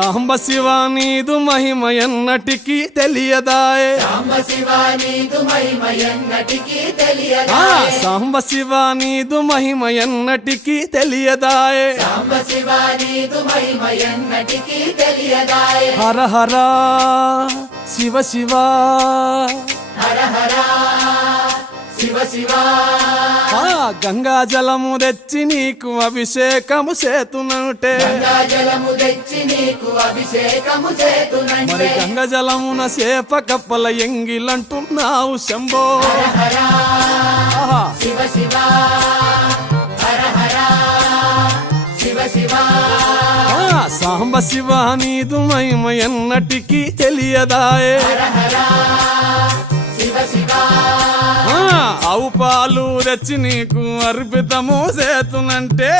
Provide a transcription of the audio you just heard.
సాంబ శివ నీదు మహిమ ఎన్నటికీ తెలియదాయే సాంబ శివ నీదు మహిమ ఎన్నటికీ ఆ తెలియదాయే సాంబ శివ నీదు మహిమ ఎన్నటికీ తెలియదాయే సాంబ శివ నీదు మహిమ ఎన్నటికీ తెలియదాయే హర హర శివ శివ హర హర శివ శివ ఆ గంగా జలము తెచ్చి నీకు అభిషేకము చేతునంటే గంగా జలము తెచ్చి నీకు అభిషేకము మరి చేతునంటే గంగ జలమున సేప కప్పల ఎంగిలంటున్నావు శంభో హర ఆహా. శివ శివ హర హర శివ శివ ఆ సాంబ శివ నీదు మహిమ ఎన్నటికీ తెలియదాయే హర హర శివ శివ ఆ ఆవు పాలు తెచ్చి నీకు అర్పితము చేతునంటే